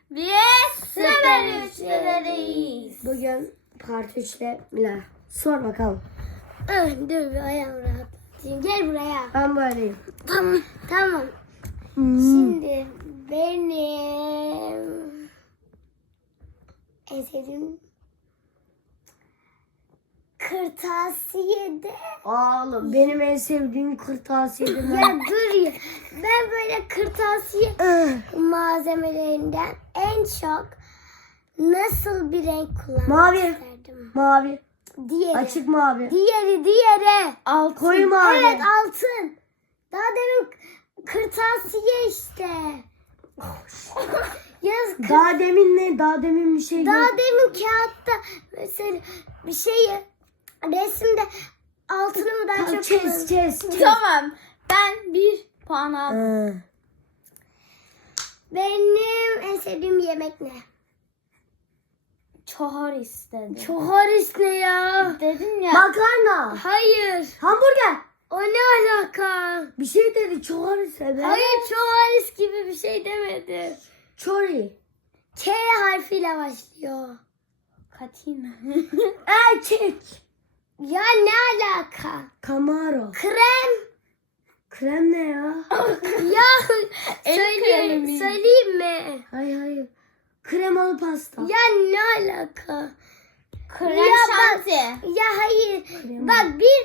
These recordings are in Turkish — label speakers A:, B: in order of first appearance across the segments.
A: Biz Süper Üçlüleriyiz.
B: Bugün part 3'te Mila. Sor bakalım.
A: Dur bir ayağım rahatlatayım. Gel buraya.
B: Ben böyleyim.
A: Tamam. Şimdi benim en sevdiğim kırtasiyede.
B: Oğlum benim en sevdiğim kırtasiyede.
A: Ya dur ya. Ben böyle kırtasiye malzemelerinden en çok nasıl bir renk kullanmak
B: Mavi.
A: isterdim?
B: Mavi.
A: Diğeri.
B: Açık mavi.
A: Diğeri.
B: Altın. Koyu mavi.
A: Evet, altın. Daha demin kırtasiye işte. Yaz
B: Daha demin ne? Daha demin bir şey
A: Daha
B: yok.
A: demin kağıtta mesela bir şeyi resimde altını mı daha çok
B: Kes.
C: Tamam. Ben bir puan aldım.
A: Benim en sevdiğim yemek ne?
C: Çoğar istedim.
A: Çoharis ne ya?
C: Dedin ya.
B: Makarna.
A: Hayır.
B: Hamburger.
A: O ne alaka?
B: Bir şey dedi. Çoğar istedi.
A: Hayır, çoharis gibi bir şey demedi.
B: Çori.
A: K harfiyle başlıyor.
C: Katina.
B: Erkek.
A: Ya ne alaka?
B: Camaro.
A: Krem.
B: Krem ne ya?
A: Ya
C: kremi
A: söyleyeyim,
C: mi?
A: söyleyeyim mi?
B: Hayır. Kremalı pasta.
A: Ya ne alaka?
C: Krem
A: Ya bak-
C: şanti.
A: Ya hayır.
B: Krem.
A: Bak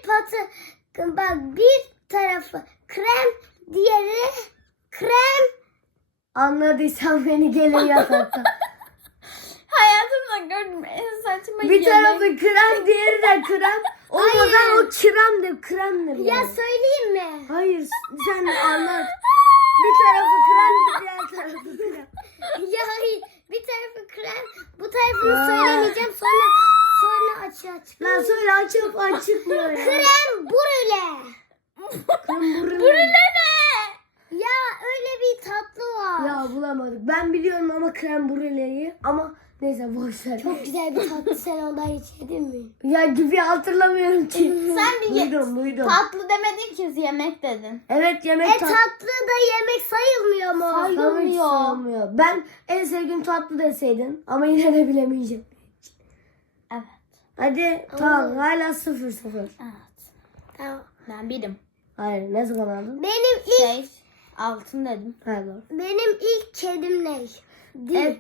A: bir tarafı krem, diğeri krem.
B: Anladıysan beni gelin yatakta.
C: Hayatımda gördüm en saçma
B: Bir
C: yemek.
B: tarafı krem, diğeri de krem. O
A: Hayır.
B: zaman o kremdir, kremdir.
A: Ya
B: yani.
A: söyleyeyim mi?
B: Hayır, sen anlat. Bir tarafı krem, diğer tarafı krem.
A: Ya hayır. Bir tarafı krem, bu tarafını söylemeyeceğim. Sonra açığa çıkıyor.
B: Lan söyle açıp çıkmıyor ya.
A: Krem brûle.
B: Krem burun.
A: Ya öyle bir tatlı var.
B: Ya bulamadık. Ben biliyorum ama krem brûleyi. Ama neyse boş ver.
A: Çok güzel bir tatlı, sen ondan hiç yedin mi?
B: Ya gibi hatırlamıyorum ki.
C: Sen bir
B: Duydum.
C: tatlı demedin ki yemek dedin.
B: Evet yemek
A: Tatlı da yemek sayılmıyor mu?
B: sayılmıyor. Ben en sevdiğim tatlı deseydin ama yine de bilemeyeceğim.
C: Evet.
B: Hadi tamam hala 0-0.
C: Evet.
A: Tamam.
C: Ben birim.
B: Hayır ne zaman aldın?
C: Altın dedim.
B: Pardon.
A: Benim ilk kedim ne?
B: Evet.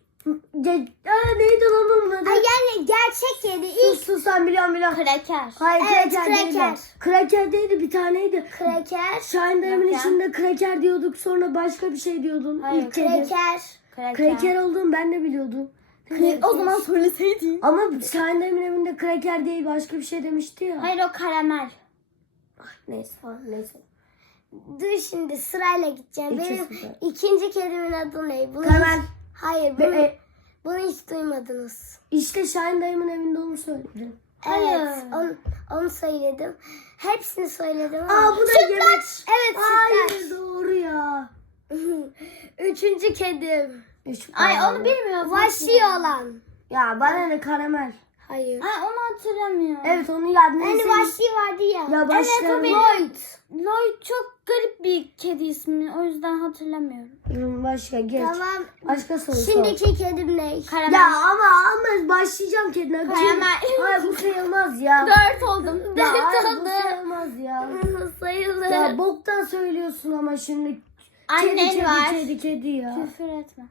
B: Neydi lan onun adı?
A: Ay yani gerçek kedi ilk
B: Sus sen biliyorum.
C: Kraker.
B: Hayır
A: Evet,
B: kraker değildi.
A: kraker.
B: Kraker değildi bir taneydi.
A: kraker.
B: Şahin dayımın
C: Kraker.
B: içinde kraker diyorduk sonra başka bir şey diyordun.
C: Hayır,
B: İlk kedi.
A: Kraker.
B: Kraker olduğunu ben de biliyordum.
C: O zaman söyleseydin.
B: Ama Şahin dayımın evinde kraker değil başka bir şey demişti ya.
C: Hayır o karamel.
B: Neyse.
A: Dur şimdi sırayla gideceğim.
B: İki
A: Benim
B: sıfır.
A: ikinci kedimin adı ne? Bunu
B: Karamel.
A: Hayır bunu hiç duymadınız.
B: İşte Şahin dayımın evinde onu söyledim.
A: Evet onu söyledim. Hepsini söyledim ama.
B: Aa bu da yemek.
A: Evet
B: Hayır
A: sütlaç.
B: doğru ya.
A: Üçüncü kedim.
C: Ay onu bilmiyorum.
A: Vahşi olan.
B: Ya bana ne karamel.
A: Hayır.
C: Ay onu hatırlamıyorum.
B: Evet onu yad
A: Hani
B: neyse.
A: vahşi vardı ya.
B: Ya başka
C: Evet, o benim.
A: Lloyd.
C: Lloyd çok garip bir kedi ismi. O yüzden hatırlamıyorum.
B: Başka geç.
A: Tamam.
B: Başka soru sor.
A: Şimdiki kedim ne?
C: Karamel.
B: Ya ama başlayacağım kedine.
C: Karamel.
B: Hayır bu sayılmaz ya.
C: 4 oldum.
B: Ya hayır, bu
A: oldu.
B: sayılmaz ya.
A: Sayılır.
B: Ya boktan söylüyorsun ama şimdi.
C: Annen
B: kedi,
C: var.
B: Kedi ya.
C: Küfür etme.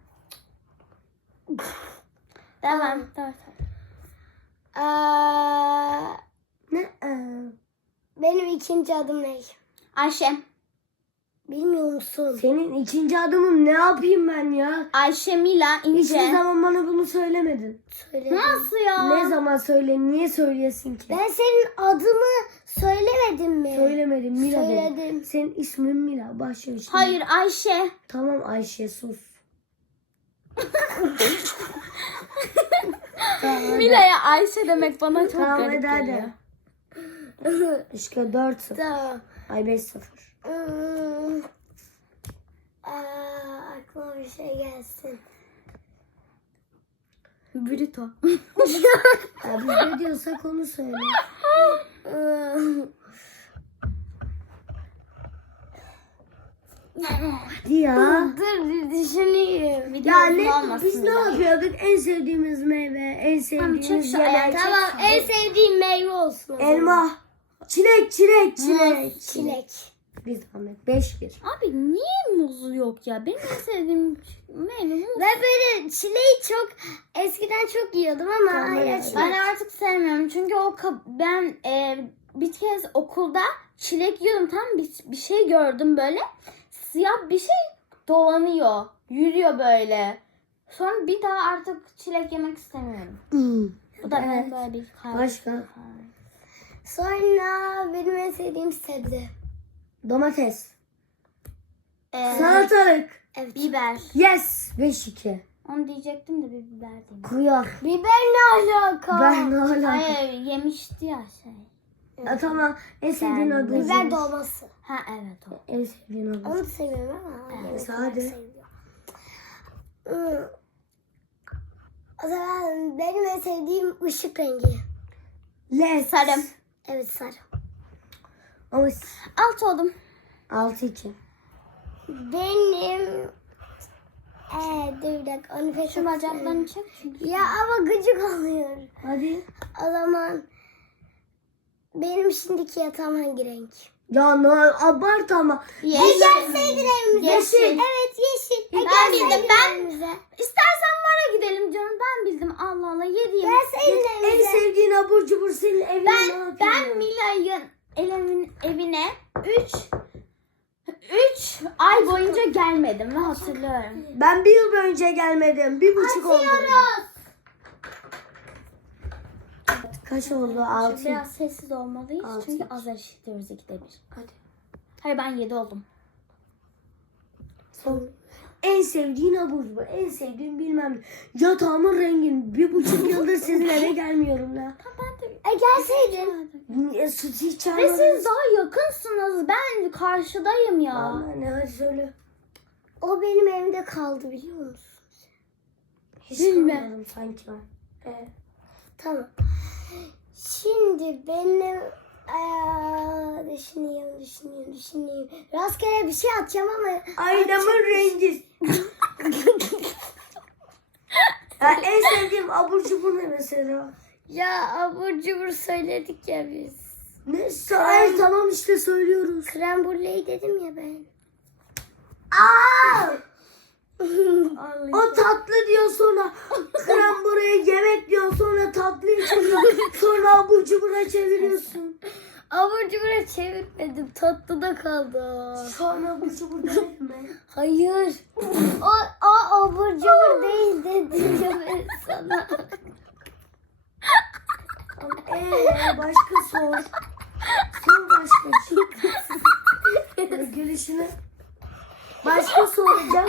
C: Devam. 4.
B: Ne?
A: Benim ikinci adım ne?
C: Ayşe.
A: Bilmiyor musun?
B: Senin ikinci adımın ne yapayım ben ya?
C: Ayşe Mila
B: Hiçbir
C: İnce.
B: zaman bana bunu söylemedin.
A: Söyledim.
C: Nasıl ya?
B: Ne zaman söyle? Niye söyleyesin ki?
A: Ben senin adımı söylemedim mi?
B: Söylemedim Mila dedim.
A: Söyledim.
B: Senin ismin Mila. Başla işte.
C: Hayır Ayşe.
B: Tamam Ayşe sus. Tamam, hadi.
C: Mila'ya Ayşe demek bana çok
B: Tamam,
C: garip
B: hadi,
C: geliyor.
B: İşte 4-0.
A: Tamam.
B: Ay 5-0.
A: Aklıma bir şey gelsin.
C: Brito.
B: Ya biz ne diyorsak onu söyle. Hadi ya.
A: Dur düşüneyim.
C: Video
B: Ya
C: uzun
B: ne
C: olmasın
B: biz ne
C: diye.
B: yapıyorduk? En sevdiğimiz meyve, en sevdiğimiz
C: çek şu
B: yemek.
C: ayağı.
A: Tamam en sevdiğim meyve olsun. o zaman.
B: Elma. Çilek.
A: Çilek.
B: Bir zahmet. 5-1.
C: Abi niye muz yok ya? Benim en sevdiğim meyve muz.
A: Ve böyle çileği çok eskiden çok yiyordum ama
B: Tamam,
A: hala
B: evet.
A: çilek.
C: Ben artık sevmiyorum çünkü ben bir kez okulda çilek yiyordum, tam bir şey gördüm böyle, siyah bir şey dolanıyor, yürüyor böyle. Sonra bir daha artık çilek yemek istemiyorum. Bu da benim
B: Evet.
C: böyle bir kaybım.
B: Başka?
A: Sonra benim en sevdiğim sebze.
B: Domates.
C: Ee,
B: Salatalık.
A: Evet.
C: biber.
B: Yes. 5-2.
C: Onu diyecektim de bir biber değil.
B: Kuyar.
A: Biber ne alaka?
B: Ben ne alaka?
C: Hayır, yemişti ya şey.
B: Ya tamam. En sevdiğin
C: Ben-
B: adı.
A: Biber dolması.
C: Ha evet o.
B: En sevdiğin adı.
A: Onu da seviyorum ama. yemek
B: sade.
A: olarak seviyorum. O zaman benim en sevdiğim ışık rengi.
B: LED.
C: Sarı.
A: Evet sarı.
B: Ama
C: 6 oldum.
B: 6-2.
A: Benim dur bir dakika onu pek
C: Şu
A: çok
C: bacaklarını
A: sevmiyorum.
C: çek çünkü.
A: Ya ama gıcık oluyor.
B: Hadi.
A: O zaman benim şimdiki yatağım hangi renk?
B: Ya ne abart ama.
A: Gelseydin evimize.
C: Yeşil.
A: Evet yeşil.
C: Ben
A: Gelseydin
C: bildim, ben-
A: evimize.
C: İstersen vara gidelim canım, ben bildim. Allah Allah, yediğim.
A: Gelseydin
B: En
A: evimize.
B: sevdiğin abur cubur senin evine ne yapıyor?
C: Ben Mila'nın evine 3 ay boyunca gelmedim ve hatırlıyorum.
B: Ben 1 yıl önce gelmedim. 1,5 oldu. Kaç oldu? 6.
C: Biraz sessiz olmalıyız
B: Altı.
C: çünkü az eşitliyoruz 2'de 1.
B: Hadi.
C: Hayır, ben 7 oldum.
B: Son. En sevdiğin abur cubur. En sevdiğin bilmem ne. Yatağımın rengin. 1,5 yıldır sizin eve gelmiyorum ya.
A: Gelseydin.
B: Hiç
C: Ve
B: çağırmadınız.
C: siz daha yakınsınız. Ben karşıdayım ya.
B: Aman ne hadi söyle.
A: O benim evimde kaldı biliyor musun?
B: Hiç
C: Bilme.
B: kalmadım sanki ben.
A: Tamam. Şimdi benim düşüneyim. Rastgele bir şey atacağım ama
B: Aynamın rengi. Ya en sevdiğim abur cubur ne mesela?
A: ya abur cubur söyledik ya biz.
B: Ne? Ay tamam işte söylüyoruz.
A: Krem brulee dedim ya ben.
B: Aa! O tatlı diyor sonra krem buraya yemek diyor sonra tatlı içiyor sonra abur cubura çeviriyorsun.
A: Abur cubura çevirmedim. Tatlıda kaldı.
B: Sonra abur cubur değil mi?
A: Hayır. O abur cubur değil dedim ya ben sana.
B: Başka sor. Sor başka. Gülüşünü. Başka soracağım.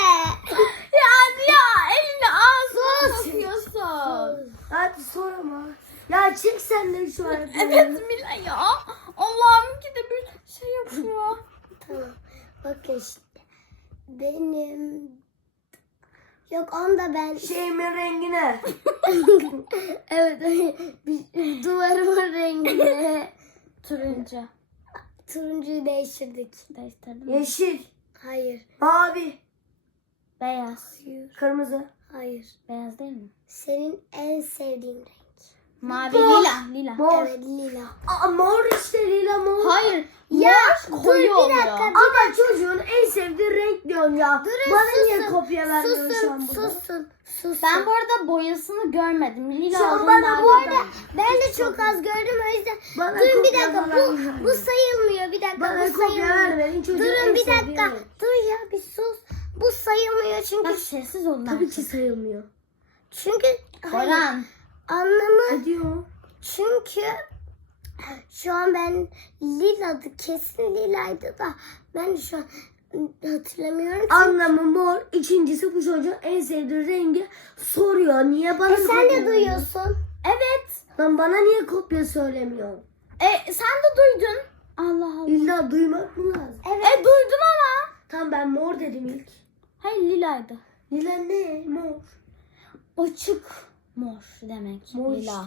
C: Ya elini ağzına sokuyorsun.
B: Hadi sor ama. Ya çık sen de şu an.
C: Evet Mila ya. Allah'ım ki de bir şey yapıyor.
A: Tamam. Bakın işte. Benim... Yok onda ben...
B: Şeyimin rengine.
A: evet. Duvarımın rengini.
C: Turuncu.
A: Turuncuyu değiştirdik.
C: Değiştirdim.
B: Yeşil.
A: Hayır.
B: Mavi.
C: Beyaz.
A: Hayır.
B: Kırmızı.
A: Hayır.
C: Beyaz değil mi?
A: Senin en sevdiğin renk.
C: Mavi,
B: Mor.
C: lila.
B: Mor.
A: Evet lila.
B: Aa, mor işte lila mor.
C: Hayır.
A: Ya
C: mor
A: dur
C: koyu
A: bir
C: oluyor.
A: dakika.
B: Ama çocuğun en sevdiği renk diyorsun ya.
A: Durun,
B: Bana niye
A: susun.
B: kopya vermiyorsun şu an burada?
A: Susun.
C: Ben bu arada boyasını görmedim. Lila
B: Şu an
C: olduğundan
B: bana bu
C: da-
B: arada
A: Ben de çok az gördüm o yüzden.
B: Bana
A: Durun bir
B: kopya
A: dakika.
B: verme.
A: Bu sayılmıyor. Bir dakika.
B: Bana
A: bu
B: kopya
A: sayılmıyor.
B: vermeyin. Çocuğun
A: Durun
B: en
A: bir
B: sevdiği
A: dakika.
B: renk.
A: Dur ya bir sus. Bu sayılmıyor çünkü.
C: Bak sessiz olun.
B: Tabii ki sayılmıyor.
A: Çünkü hayır,
C: Orhan.
A: anlamı
B: Ne diyor?
A: çünkü şu an ben liladı. Kesin lilaydı da ben şu an hatırlamıyorum.
B: Anlamı mor. İkincisi bu çocuğun en sevdiği rengi soruyor. Niye bana
A: Sen
B: kopya
A: de
B: vermiyorsun?
A: duyuyorsun.
C: Evet.
B: Lan bana niye kopya söylemiyorsun?
C: Sen de duydun. Allah Allah.
B: İlla duymak mı lazım?
A: Evet.
C: Duydum ama.
B: Tamam ben mor dedim ilk.
C: Hayır, lilaydı.
B: Lila ne? Mor.
C: Açık mor demek.
B: Mor.
C: Lila.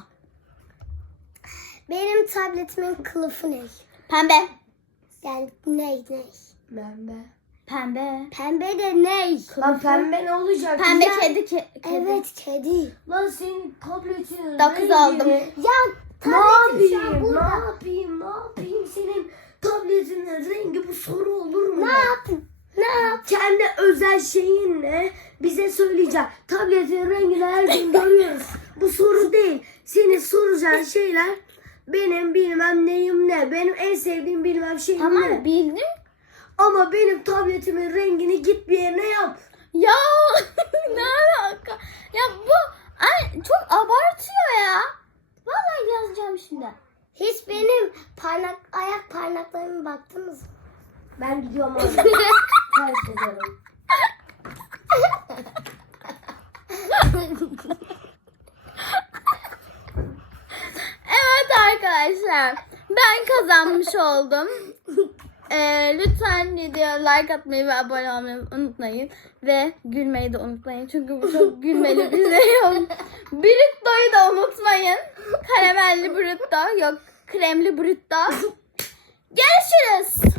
A: Benim tabletimin kılıfı ne?
C: Pembe.
A: Yani ne?
B: Pembe.
C: Pembe.
A: Pembe de ne?
B: Lan pembe ne olacak?
C: Pembe
B: Ya,
C: kedi. Kedi.
A: Evet kedi.
B: Lan senin tabletin
C: 9 aldım.
A: Ya
B: Ne
A: tabletim şu an
B: yapayım? Ne
A: burada.
B: yapayım? Ne yapayım? Senin tabletinin rengi bu soru olur mu?
A: Ne yapayım? Ne yap?
B: Kendi özel şeyinle bize söyleyecek. Tabletin rengini her gün görüyoruz. Bu soru değil. Senin soracağın şeyler benim bilmem neyim ne. Benim en sevdiğim bilmem şeyim
C: Tamam
B: ne.
C: bildim.
B: Ama benim tabletimin rengini git bir yerine yap.
C: Ya ne alaka? Ya bu ay, çok abartıyor ya. Vallahi yazacağım şimdi.
A: Hiç benim ayak parmaklarıma baktınız mı?
B: Ben gidiyorum abi. Ters ederim.
C: Evet arkadaşlar. Ben kazanmış oldum. Lütfen videoya like atmayı ve abone olmayı unutmayın. Ve gülmeyi de unutmayın. Çünkü bu çok gülmeli bir video. Brutto'yu da unutmayın. Karamelli Brutto. Yok kremli Brutto. Görüşürüz.